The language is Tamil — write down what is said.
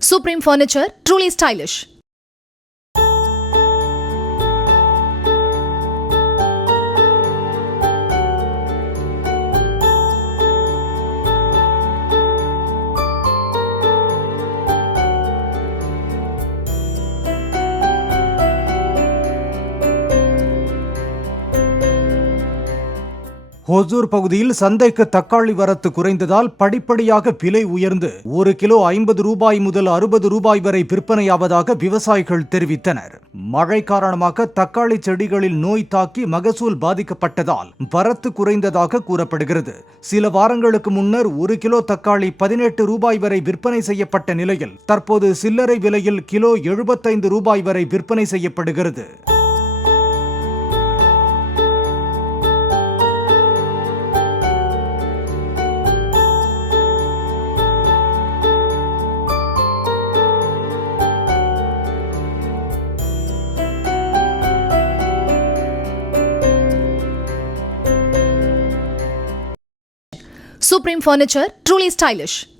Supreme Furniture, truly stylish. Hosur பகுதியில் சந்தைக்கு தக்காளி வரத்து குறைந்ததால் படிப்படியாக விலை உயர்ந்து 1 கிலோ 50 ரூபாய் முதல் 60 ரூபாய் வரை விற்பனையாவதாக விவசாயிகள் தெரிவித்தனர். மழை காரணமாக தக்காளி செடிகளில் நோய் தாக்கி மகசூல் பாதிக்கப்பட்டதால் வரத்து குறைந்ததாக கூறப்படுகிறது. சில வாரங்களுக்கு முன்னர் 1 கிலோ தக்காளி 18 ரூபாய் வரை விற்பனை செய்யப்பட்ட நிலையில் தற்போது சில்லறை விலையில் கிலோ 75 ரூபாய் வரை விற்பனை செய்யப்படுகிறது. Supreme Furniture, truly stylish.